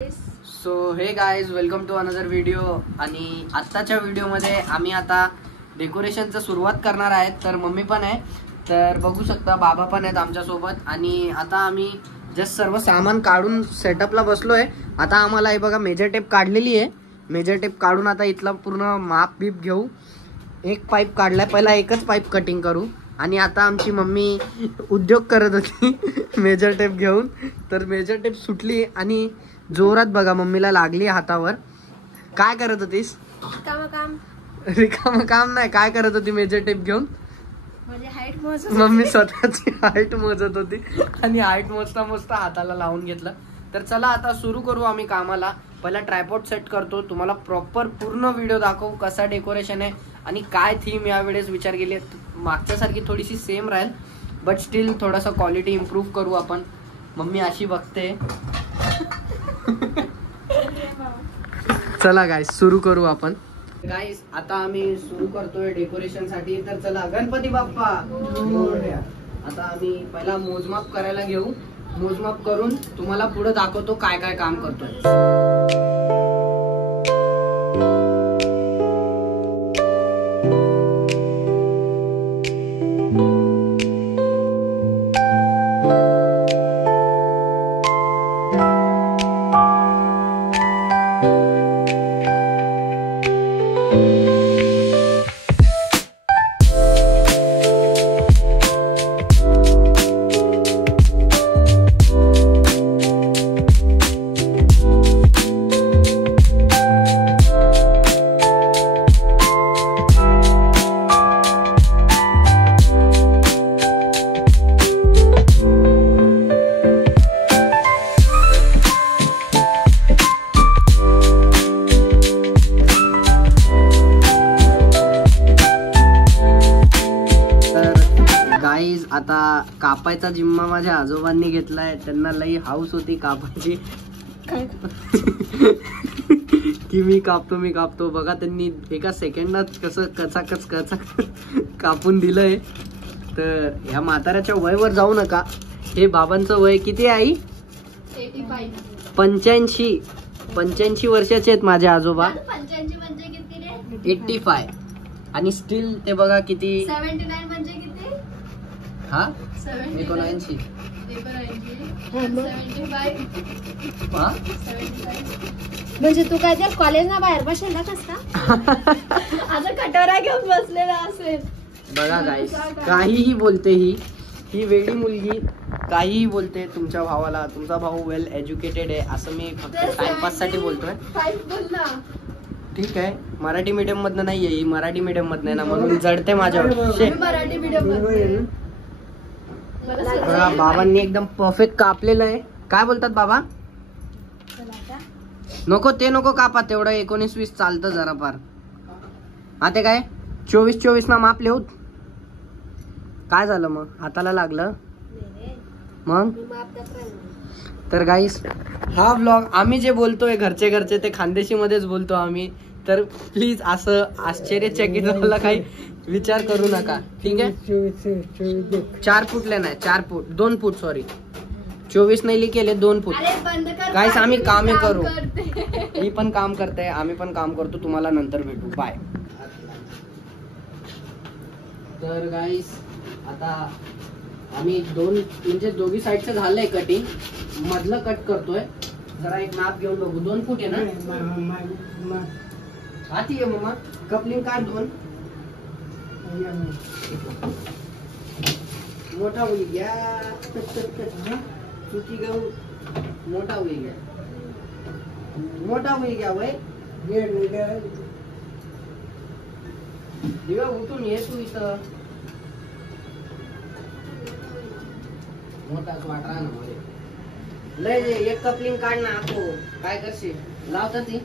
So hey guys welcome to another video. आणि आत्ताच्या व्हिडिओमध्ये आम्ही आता डेकोरेशनचं सुरुवात करणार आहेत. तर मम्मी पण आहे, तर बघू शकता बाबा पण आहेत आमच्यासोबत. आणि आता आम्ही जस्ट सर्व सामान काढून सेटअपला बसलोय. आता आम्हाला हे बघा मेजर टेप काढलेली आहे. मेजर टेप काढून आता इथला पूर्ण माप बीप घेऊ. एक पाईप काढलाय, पहिला एकच पाईप कटिंग करू. आणि आता आमची मम्मी उद्योग करत होती मेजर टेप घेऊन, तर मेजर टेप सुटली आणि जोरात बघा मम्मीला लागली हातावर. काय करत होतीस? रिकाम काम नाही, काय करत होती मेजर टेप घेऊन? मम्मी स्वतःची हाईट मोजत होती आणि हाईट मोजता मोजता हाताला लावून घेतलं. तर चला आता सुरू करू आम्ही कामाला. पहिला ट्रायपॉड सेट करतो, तुम्हाला प्रॉपर पूर्ण व्हिडिओ दाखवू कसा डेकोरेशन आहे आणि काय थीम यावेळेस विचार केली. मागच्यासारखी थोडीशी सेम राहील, बट स्टील थोडासा क्वालिटी इम्प्रूव्ह करू आपण. मम्मी अशी बघते. चला गाईस सुरू करू आपण. गाईस आता आम्ही सुरू करतोय डेकोरेशन साठी. तर चला गणपती बाप्पा. आता आम्ही पहिला मोजमाप करायला घेऊ. मोजमाप करून तुम्हाला पुढे दाखवतो काय काय काम करतोय. आता कापायचा जिम्मा माझ्या आजोबांनी घेतलाय. त्यांना लई हाऊस होती कापायची की मी कापतो. बघा त्यांनी एका सेकंडात कसं कचाकच कापून दिलंय. तर ह्या म्हाताऱ्याच्या वयवर जाऊ नका. हे बाबांचं वय किती आहे आई? 85 वर्षाचे आहेत माझे आजोबा. 85 आणि स्टील ते बघा किती. 79 म्हणजे किती? हा 79. म्हणजे तू काय त्या कॉलेजला बाहेर बसला कसं आता कटोरा घेऊन बसलेला असेल. बघा गाईस काहीही बोलते ही वेडी मुलगी. काहीही बोलते तुमच्या भावाला. तुमचा भाऊ वेल एज्युकेटेड आहे असं मी फक्त टाइमपास साठी बोलतोय. ठीक आहे, मराठी मीडियम मधनं नाहीये ही. मराठी मीडियम मधनं ना म्हणून जडते माझ्यावर. मराठी मीडियम बघा बाबांनी एकदम परफेक्ट कापलेलं आहे. काय बोलतात बाबा? नको ते नको कापा, तेवढं 19-20 चालतं जरा फार. हा ते काय 24 ना माप लिहूत. काय झालं मग? हाताला लागलं मग? तर गाईस हा व्लॉग आम्ही जे बोलतोय घरचे ते खानदेशी मध्येच बोलतो आम्ही. तर प्लीज असं आश्चर्यचकित व्हायला काही विचार करू नका, ठीक आहे. 4 फुटले नाही, 4 फूट 2 फूट सॉरी 24 नाही केले 2 फूट. गाईस आम्ही कामे करू. मी पण काम करते, आम्ही पण काम करतो. तुम्हाला नंतर भेटू, बाय. तर गाईस आता आम्ही म्हणजे दोघी साईडचं झालंय कटिंग. मधलं कट करतोय. जरा एक माप घेऊन बघू. 2 फूट आहे ना? हाती आहे मम्मा. कपलिंग काढ 2. मोठा होईल घ्या. चुकी गहू मोठा होईल घ्या वय. दिवा उठून ये तू इथं. मोठाच वाटरा ना मध्ये लय. एक कपलिंग काढ ना. आपो काय करशील? लावता ती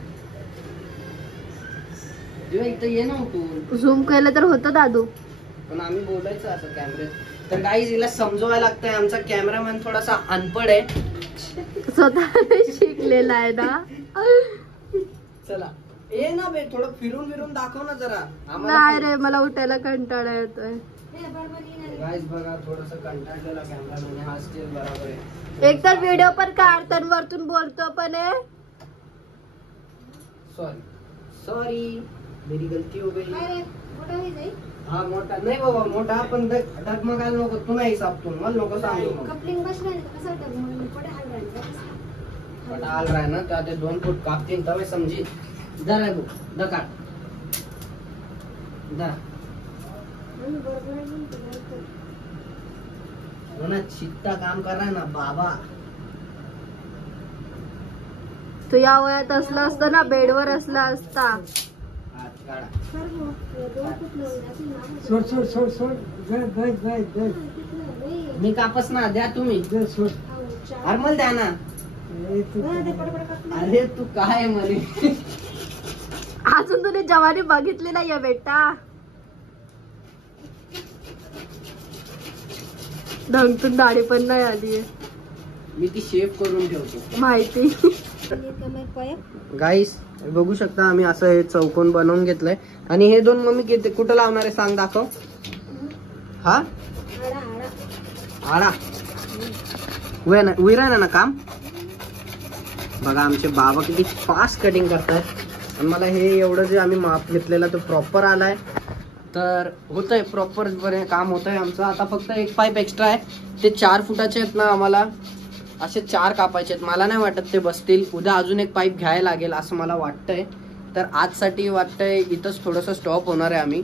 दिवा इथं ये ना उठून. झूम केलं तर होतं दादू, पण आम्ही बोलायचं असं कॅमेऱ्यात. तर गाईज हिला समजवायला लागतंय. आमचा कॅमेरामॅन थोडासा अनपढ आहे. स्वतः शिकलेला आहे ना. चला ये ना बे, थोडं फिरून दाखव ना जरा. नाही रे, मला उठायला कंटाळा येतोय. गाईज बघा थोडंसं कंटाळलेला कॅमेरामॅन. हा स्टील बरोबर आहे. एक तर व्हिडिओ पण काढतो वरतून बोलतो पण आहे. सॉरी सॉरी, मेरी गलती हो गई. काय रे मोठा होई जाई हा मोठा नाही बाबा, मोठा पण डगमगायला नको. तू नाही सापतून मला नको सांगू मग. कपलिंग बसला कसा टाक म्हणून पडे हाल राहिला पण आल राह ना त्या ते 2 फूट कापतील तवे समजी. जरा गो दकाट जरा आम्ही बरोबर आहे म्हणतो ना, शिकता काम करा ना बाबा. तू या वयात असला असता ना बेडवर असला असता. हात काढा. सोड सोड सोड सोड गज गज गज मी कापस ना, द्या तुम्ही. गज सोड. अरे द्या ना. अरे तू काय म्हणे. अजून तुने जवानी बघितली नाहीये बेटा. ढंगतून दाढी पण नाही आली मी ती शेप करून ठेवतो माहिती. गाईस बघू शकता आम्ही असं हे चौकोन बनवून घेतलंय. आणि हे 2 मम्मी किती कुठं लावणार आहे सांग, दाखव. हा आडा उइरा ना काम. बघा आमचे बाबा किती फास्ट कटिंग करतात. आणि मला हे एवढं जे आम्ही माप घेतलेला तो प्रॉपर आलाय. तर होतंय प्रॉपर काम होतंय आमचं. आता फक्त एक पाईप एक्स्ट्रा आहे. ते 4 फुटाचे आहेत ना, आम्हाला असे 4 कापायचे आहेत. मला नाही वाटत ते बसतील. उद्या अजून एक पाईप घ्यायला लागेल असं मला वाटतंय. तर आजसाठी वाटतंय इथंच थोडंसं स्टॉप होणार आहे. आम्ही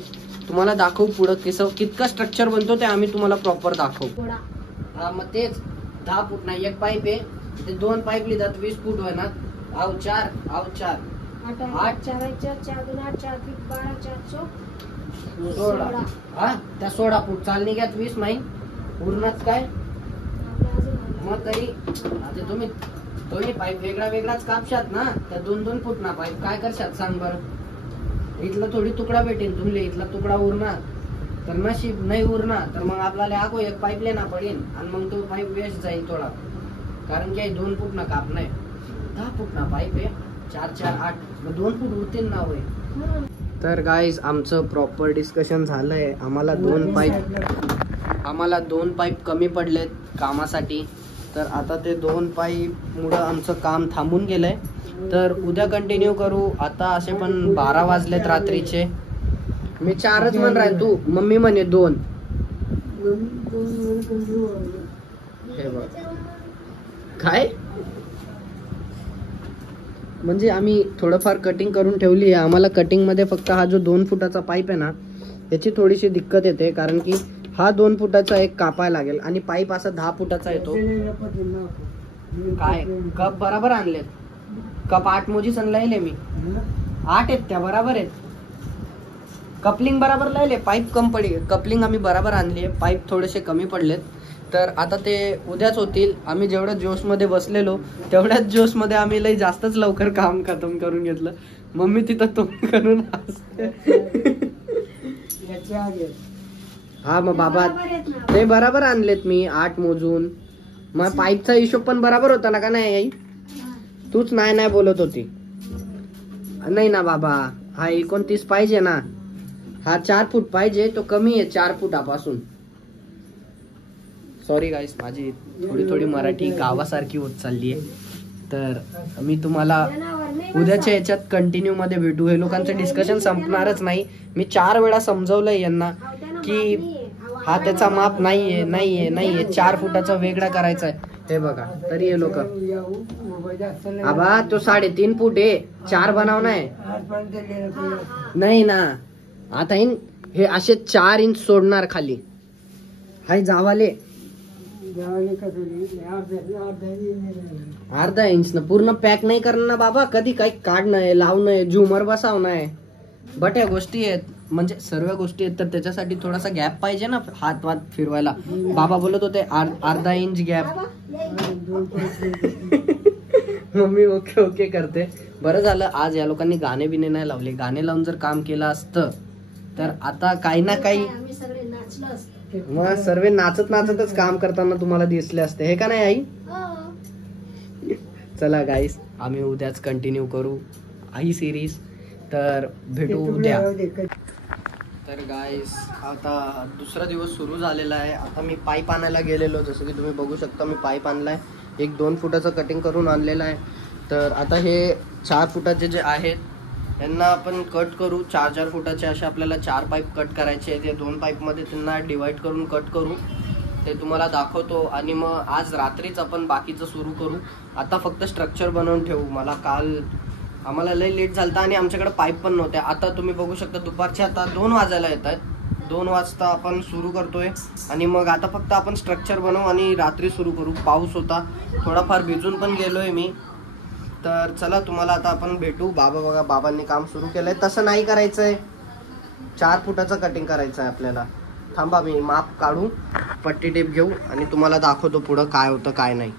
तुम्हाला दाखवू पुढं कितका स्ट्रक्चर बनतो ते आम्ही तुम्हाला प्रॉपर दाखवू. हा मग तेच 10 फूट नाही, एक पाईप आहे ते 2 पाईप लिहितात 20 फूट होय ना. आव 4 8 16. हा त्या 16 फूट चाल निघ्यात 20 माहीन पूर्णच काय. मग तरी आता तुम्ही पाईप वेगळाच कापशात ना. त्या 2-2 फूट ना पाईप काय करशात सांग बरं. इथला थोडी तुकडा भेटेल तुमले, इथला तुकडा उरणार तर नशीब, नाही उरणार तर मग आपल्याला आगो एक पाईप लेना पडेल. आणि मग तो पाईप वेस्ट जाईल थोडा. कारण की 2 फूट ना काप नाही, 10 फूट ना पाईप आहे. 4 4 8 मग 2 फूट उरतील ना होय. तर गाईज आमचं प्रॉपर डिस्कशन झालंय. आम्हाला 2 पाईप कमी पडलेत कामासाठी. तर आता ते 2 पाईप मुळे आमचं काम थांबून गेलंय. तर उद्या कंटिन्यू करू. आता असे पण 12 वाजलेत रात्रीचे. मी 4च म्हण राय, तू मम्मी म्हणे 2. हे बघ काय म्हणजे आम्ही थोडंफार कटिंग करून ठेवली आहे. आम्हाला कटिंग मध्ये फक्त हा जो 2 फुटाचा पाईप आहे ना याची थोडीशी दिक्कत येते. कारण की हा 2 फुटाचा एक कापायला लागेल आणि पाईप असा 10 फुटाचा येतो. काय कप बरोबर आणलेत. कप 8 मोजीच आणले मी. 8 आहेत त्या बरोबर आहेत. कपलिंग बरोबर लावले, पाईप कम पडली. कपलिंग आम्ही बरोबर आणली आहे, पाईप थोडेसे कमी पडलेत. तर आता ते उद्याच होतील. आम्ही जेवढ्या जोशमध्ये बसलेलो तेवढ्याच जोशमध्ये आम्ही लई जास्तच लवकर काम खतम करून घेतलं. मम्मी तिथं तोंड करून हसते. हा मग बाबा ते बरोबर आणलेत मी 8 मोजून. मग पाईपचा हिशोब पण बरोबर होता ना का नाही आई. तूच नाही बोलत होती. नाही ना बाबा, हा 29 पाहिजे ना. हा 4 फूट पाहिजे, तो कमी आहे 4 फुटापासून. सॉरी गाईस, माझी थोडी मराठी गावासारखी होत चालली आहे. तर मी तुम्हाला उद्याच्या याच्यात कंटिन्यू मध्ये भेटू. हे लोकांचं डिस्कशन संपणारच नाही. मी 4 वेळा समजवलंय यांना की हा त्याचा माप नाहीये 4 फुटाचा वेगळा करायचा आहे. हे बघा तरी हे लोक आबा तो 3.5 फूट आहे, 4 बनवणं आहे. नाही ना आता हे असे 4 इंच सोडणार खाली. हाय जावाले अर्धा इंच ना पूर्ण पॅक नाही करणार ना बाबा. कधी काही काढणं लावणं झुमर बसावणं आहे. बट्या गोष्टी आहेत, म्हणजे सर्व गोष्टी आहेत. तर त्याच्यासाठी थोडासा गॅप पाहिजे ना हात फिरवायला. बाबा बोलत होते अर्धा inch gap. Mummy okay okay करते. बरं झालं आज या लोकांनी गाणे बिने नाही लावले. गाणे लावून जर काम केलं असतं तर आता काही ना काही मग सर्व नाचतच काम करताना तुम्हाला दिसले असते. हे का नाही आई. चला गाईस, आम्ही उद्याच कंटिन्यू करू आई सिरीज. तर भेटू उद्या. तर गाईस आता दुसरा दिवस सुरू झालेला आहे. आता मी पाईप आणायला गेलेलो. जसं की तुम्ही बघू शकता मी पाईप आणलाय. एक 2 फुटाचं कटिंग करून आणलेलं आहे. तर आता हे 4 फुटाचे जे आहेत यांना आपण कट करू 4-4 फुटाचे असे आपल्याला 4 पाईप कट करायचे आहेत. 2 पाईपमध्ये त्यांना डिवाइड करून कट करू, ते तुम्हाला दाखवतो. आणि मग आज रात्रीच आपण बाकीचं सुरू करू. आता फक्त स्ट्रक्चर बनवून ठेवू. काल आम्हाला लय लेट झालता आणि आमच्याकडे पाईप पण नव्हते. आता तुम्ही बघू शकता दुपारचे आता 2 वाजायला येत आहेत. 2 वाजता आपण सुरू करतोय आणि मग आता फक्त आपण स्ट्रक्चर बनवू आणि रात्री सुरू करू. पाऊस होता, थोडाफार भिजून पण गेलोय मी. तर चला तुम्हाला आता आपण भेटू. बाबा बघा, बाबांनी काम सुरू केलंय. तसं नाही करायचंय, 4 फुटाचं कटिंग करायचं आहे आपल्याला. थांबा, मी माप काढू, पट्टी टेप घेऊ आणि तुम्हाला दाखवतो पुढं काय होतं काय नाही.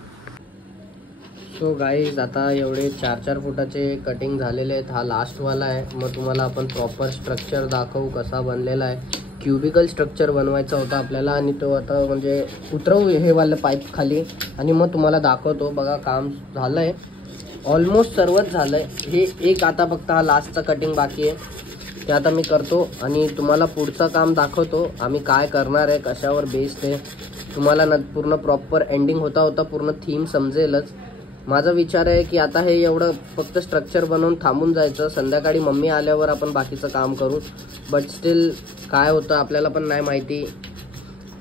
सो गाईज, आता एवढे 4-4 फुटाचे कटिंग झालेले आहेत. हा लास्टवाला आहे. मग तुम्हाला आपण प्रॉपर स्ट्रक्चर दाखवू कसा बनलेला आहे. क्युबिकल स्ट्रक्चर बनवायचा होता आपल्याला आणि तो आता म्हणजे उतरवू हे वाला पाईप खाली आणि मग तुम्हाला दाखवतो. बघा, काम झालंय, ऑलमोस्ट सर्वच झालंय. हे एक आता फक्त हा लास्टचा कटिंग बाकी आहे, ते आता मी करतो आणि तुम्हाला पुढचं काम दाखवतो. आम्ही काय करणार आहे, कशावर बेस्ड आहे, तुम्हाला पूर्ण प्रॉपर एंडिंग होता पूर्ण थीम समजेलच. माझा विचार आहे की आता हे एवढं फक्त स्ट्रक्चर बनवून थांबून जायचं. संध्याकाळी मम्मी आल्यावर आपण बाकीचं काम करू. बट स्टील काय होतं आपल्याला पण नाही माहिती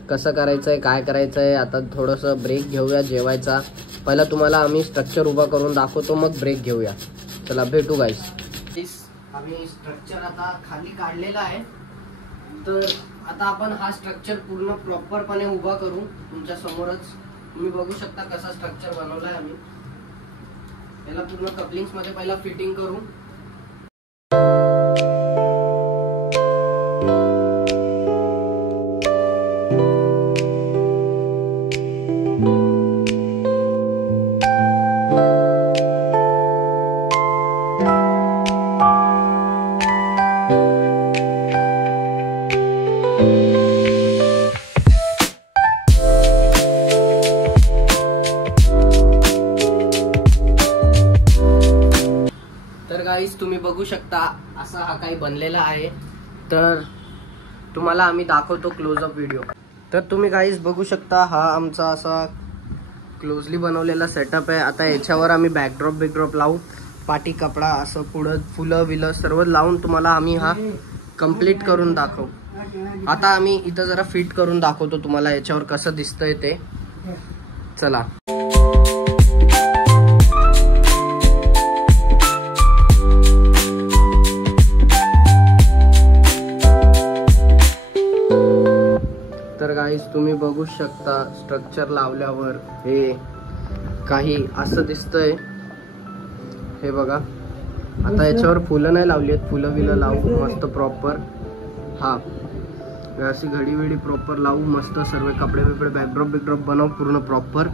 कसं करायचं आहे, काय करायचं आहे. आता थोडंसं ब्रेक घेऊया जेवायचा. पहिला तुम्हाला आम्ही स्ट्रक्चर उभा करून दाखवतो, मग ब्रेक घेऊया. चला भेटू गाईस. आम्ही स्ट्रक्चर आता खाली काढलेला आहे. तर आता आपण हा स्ट्रक्चर पूर्ण प्रॉपरपणे उभा करू. तुमच्या समोरच तुम्ही बघू शकता कसा स्ट्रक्चर बनवलाय आम्ही. याला पूर्ण कपलिंग्स मध्ये पहिला फिटिंग करू. तुम्ही बघू शकता असा हा काही बनलेला आहे. तर तुम्हाला आम्ही दाखवतो क्लोजअप व्हिडिओ. तर तुम्ही गाईज बघू शकता हा आमचा असा क्लोजली बनवलेला सेटअप आहे. आता याच्यावर आम्ही बॅकड्रॉप लावू, पाटी कपडा असं पुढं फुलं विलं सर्व लावून तुम्हाला आम्ही हा कंप्लीट करून दाखवू. आता आम्ही इथं जरा फिट करून दाखवतो तुम्हाला याच्यावर कसं दिसतंय ते. चला. तर गाईज तुम्ही बघू शकता स्ट्रक्चर लावल्यावर हे काही असं दिसतंय. हे बघा, आता याच्यावर फुलं नाही लावली आहेत, फुलं विलं लावू मस्त प्रॉपर. हा अशी घडी विडी प्रॉपर लावू मस्त. सर्व कपडे बिपडे बॅकड्रॉप बनवू पूर्ण प्रॉपर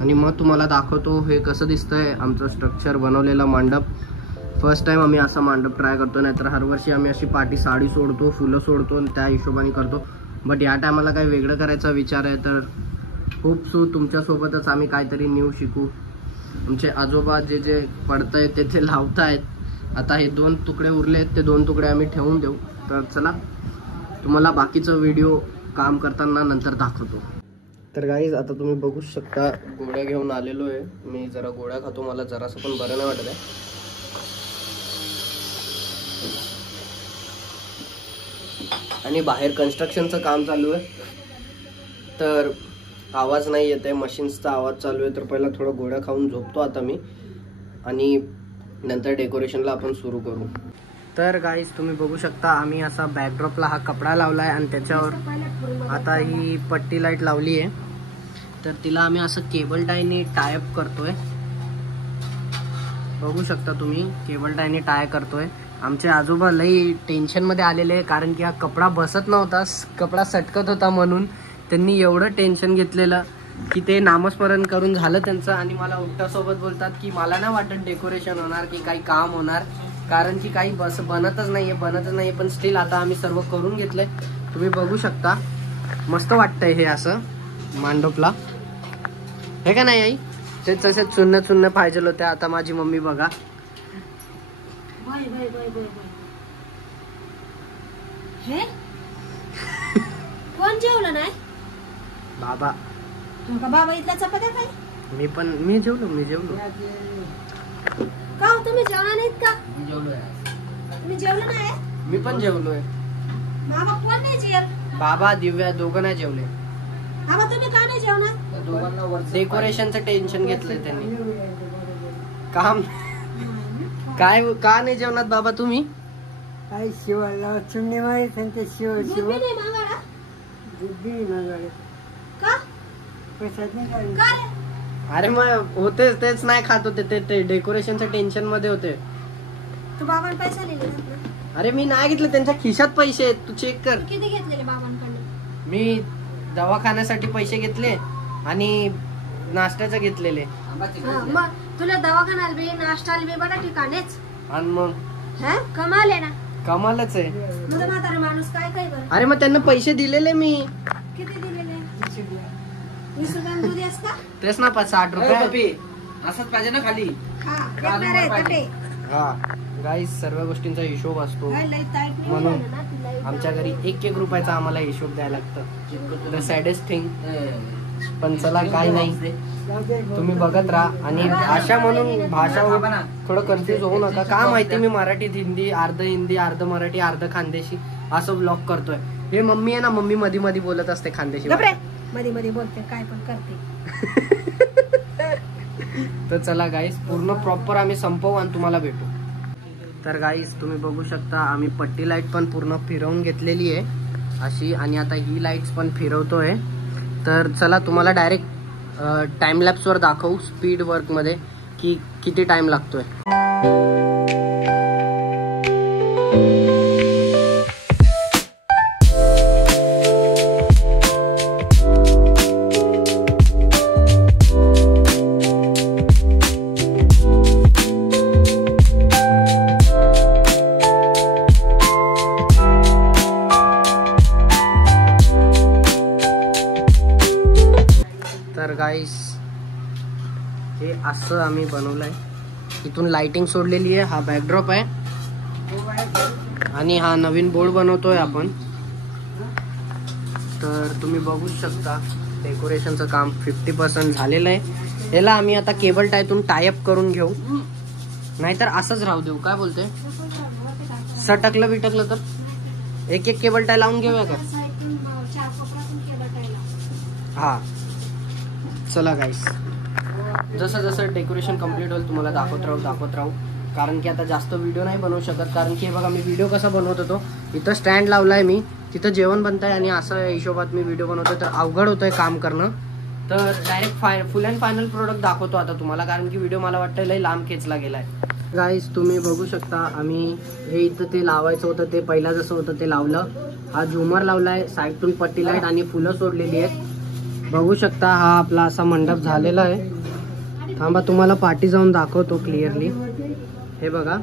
आणि मग तुम्हाला दाखवतो हे कसं दिसतंय आमचं स्ट्रक्चर बनवलेला मांडप. फर्स्ट टाइम आम्ही असा मांडप ट्राय करतो. नाहीतर हर वर्षी आम्ही अशी पाटी साडी सोडतो, फुलं सोडतो आणि त्या हिशोबाने करतो. बट या टायमाला काही वेगळं करायचा विचार आहे. तर होप सो तुमच्यासोबतच आम्ही काहीतरी न्यू शिकू. आमचे आजोबा जे जे पडतंय ते लावतायत. आता हे 2 तुकडे उरले आहेत, ते 2 तुकडे आम्ही ठेवून देऊ. तर चला तुम्हाला बाकीचं व्हिडिओ काम करताना नंतर दाखवतो. तर गाईज आता तुम्ही बघू शकता गोळ्या घेऊन आलेलो आहे. मी जरा गोळ्या खातो, मला जरासं पण बरं नाही वाटत आहे. आणि बाहेर कन्स्ट्रक्शनचं काम चालू आहे तर आवाज नाही येत आहे, मशीन्सचा आवाज चालू आहे. तर पहिला थोडं गोळ्या खाऊन झोपतो आता मी आणि नंतर डेकोरेशनला आपण सुरू करू. तर गाईज तुम्ही बघू शकता आम्ही असा बॅकड्रॉपला हा कपडा लावला आहे आणि त्याच्यावर आता ही पट्टी लाईट लावली आहे. तर तिला आम्ही असं केबल टायनी टायअप करतोय. बघू शकता तुम्ही केबल टायनी टाय करतोय. आमचे आजोबा लई टेन्शनमध्ये आलेले आहे कारण की हा कपडा बसत नव्हता, कपडा सटकत होता. म्हणून त्यांनी एवढं टेन्शन घेतलेलं की ते नामस्मरण करून झालं त्यांचं. आणि मला उलटासोबत बोलतात की मला नाही वाटत डेकोरेशन होणार की काही काम होणार, कारण की काही बनतच नाहीये. पण स्टील आता आम्ही सर्व करून घेतलंय. तुम्ही बघू शकता मस्त वाटतंय हे असं मांडपला, हे का नाही आई? ते तसे चुन्न पाहिजे होते. आता माझी मम्मी बघा कोण जेवलं नाही? बाबा. बाबा इथला चपात्या काय? मी जेवलो. का तुम्ही जेवणार नाहीत का? तुम्ही जेवलं नाही? मी पण जेवलोय. मामा कोण नाही जेवत? बाबा दिव्या दोघं नाही जेवले. मामा तुम्ही का नाही जेवणार? डेकोरेशनचं टेन्शन घेतलंय त्यांनी. काम काय का नाही जेवणात बाबा तुम्ही? काय शिवायला चुन्नी माहीत त्यांचे शिव दूध शिव बी नाही मागायला? बुद्धी मागाडे का? पैशात नाही काय. का रे? अरे मग होतेच, तेच नाही खात होते ते डेकोरेशनच्या टेन्शन मध्ये होते. तू बाबांना पैसा दिले? अरे मी नाही घेतले, त्यांच्या खिशात पैसे आहेत, तू चेक कर. किती घेतलेले बाबांकडे? मी दवाखान्यासाठी पैसे घेतले आणि नाश्त्याचे घेतलेले. मग तुला दवाखान्याला बी नाश्ताला बी बघा ठिकाणेच. आणि मग कमाल आहे ना. कमालच आहे. तुझा म्हातारा माणूस काय काय बरं? अरे मग त्यांना पैसे दिलेले मी. किती दिलेले? 20 रुपयाला दूध आहेस का? तेच ना 60 रुपये. असंच पाहिजे ना खाली. हा गाईस, सर्व गोष्टींचा हिशोब असतो म्हणून आमच्या घरी 1-1 रुपयाचा आम्हाला हिशोब द्यायला लागतं. The सॅडेस्ट thing. पण चला काय नाही, तुम्ही बघत राहा. आणि भाषा म्हणून भाषा थोडं कन्फ्युज होऊ नका. का माहिती मी मराठीत हिंदी अर्ध मराठी अर्ध खानदेशी असं ब्लॉग करतोय. हे मम्मी आहे ना, मम्मी मध्ये मध्ये बोलत असते खानदेशी. मध्ये मध्ये बोलते काय पण करते. तर चला गाईस, पूर्ण प्रॉपर आम्ही संपवू आणि तुम्हाला भेटू. तर गाईस तुम्ही बघू शकता, आम्ही पट्टी लाईट पण पूर्ण फिरवून घेतलेली आहे अशी, आणि आता ही लाईट्स पण फिरवतोय. तर चला तुम्हाला डायरेक्ट टाइमलॅप्सवर दाखवू स्पीड वर्कमध्ये की किती टाइम लागतोय. तर गाईस हे असं आम्ही बनवलंय. इथून लाइटिंग सोडलेली आहे, हा बॅकड्रॉप आहे आणि हा नवीन बोर्ड बनवतोय आपण. तर तुम्ही बघू शकता डेकोरेशनचं काम 50% झालेलं आहे. याला आम्ही आता केबल टायतून टायअप करून घेऊ, नाहीतर असंच राहू देऊ. काय बोलते? सटकलं बिटकलं तर एक केबल टाय लावून घेऊया का? हा चला गाईस, जसं जसं डेकोरेशन कम्प्लीट होईल तुम्हाला दाखवत राहू. कारण की आता जास्त व्हिडिओ नाही बनवू शकत, कारण की हे बघा मी व्हिडिओ कसा बनवत होतो. इथं स्टँड लावलाय मी, तिथं जेवण बनतंय आणि असं हिशोबात मी व्हिडिओ बनवतोय, तर अवघड होतंय काम करणं. तर direct full and final product दाखवतो आता तुम्हाला, कारण की व्हिडिओ मला वाटतं लई लांब खेचला गेलाय. गाईस तुम्ही बघू शकता, आम्ही हे इथं ते लावायचं होतं ते पहिला जसं होतं ते लावलं. हा झुमर लावलाय, साईडतून पट्टी लाईट आणि फुलं सोडलेली आहेत. बघू शकता हा आपला असा मंडप झालेला आहे. थांबा तुम्हाला पाठी जाऊन दाखवतो क्लिअरली. हे बघा,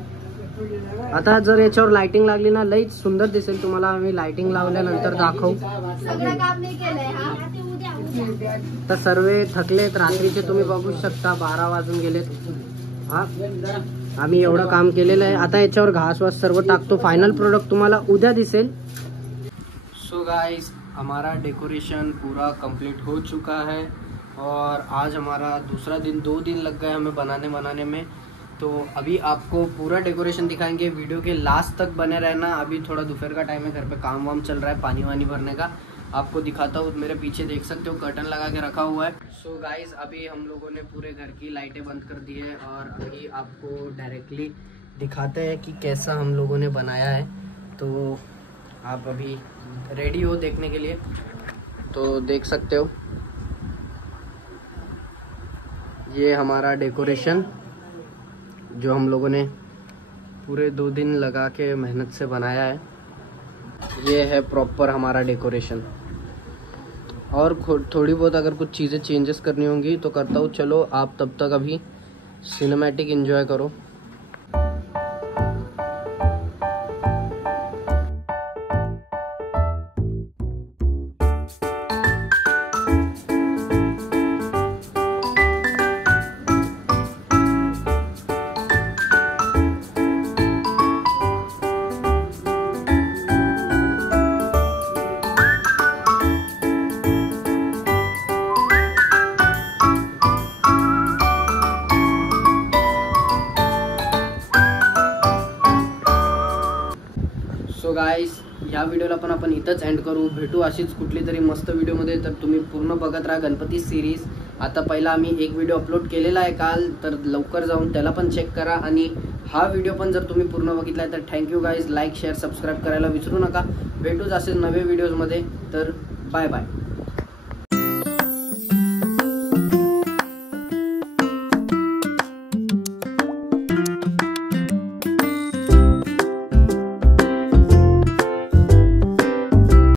आता जर याच्यावर लाइटिंग लागली ना लईच सुंदर दिसेल तुम्हाला. आम्ही लाइटिंग लावल्यानंतर दाखवू. तर सर्व थकलेत रात्रीचे, तुम्ही बघू शकता 12 वाजून गेलेत. हा आम्ही एवढं काम केलेलं आहे. आता याच्यावर घास वास सर्व टाकतो. फायनल प्रोडक्ट तुम्हाला उद्या दिसेल. सो गाइस, हमारा डेकोरेशन पूरा कंप्लीट हो चुका है और आज हमारा दूसरा दिन, 2 दिन लग गए हमें बनाने में. तो अभी आपको पूरा डेकोरेशन दिखाएंगे. वीडियो के लास्ट तक बने रहना. अभी थोड़ा दोपहर का टाइम है, घर पे काम वाम चल रहा है, पानी वानी भरने का. आपको दिखाता हूँ, मेरे पीछे देख सकते हो कर्टन लगा के रखा हुआ है. सो गाइस, अभी हम लोगों ने पूरे घर की लाइटें बंद कर दी है और अभी आपको डायरेक्टली दिखाते हैं कि कैसा हम लोगों ने बनाया है. तो आप अभी रेडी हो देखने के लिए, तो देख सकते हो. ये हमारा डेकोरेशन जो हम लोगों ने पूरे 2 दिन लगा के मेहनत से बनाया है, ये है प्रॉपर हमारा डेकोरेशन. और थोड़ी बहुत अगर कुछ चीज़ें चेंजेस करनी होंगी तो करता हूँ. चलो आप तब तक अभी सिनेमैटिक एंजॉय करो. सो गाईस ह्या व्हिडिओला पण आपण इथंच एंड करू. भेटू अशीच कुठली तरी मस्त व्हिडिओमध्ये. तर तुम्ही पूर्ण बघत राहा गणपती सिरीज. आता पहिला आम्ही एक व्हिडिओ अपलोड केलेला आहे काल, तर लवकर जाऊन त्याला पण चेक करा. आणि हा व्हिडिओ पण जर तुम्ही पूर्ण बघितला आहे तर thank you guys. Like share subscribe करायला विसरू नका. भेटूच असेच नवे व्हिडिओजमध्ये. तर बाय बाय.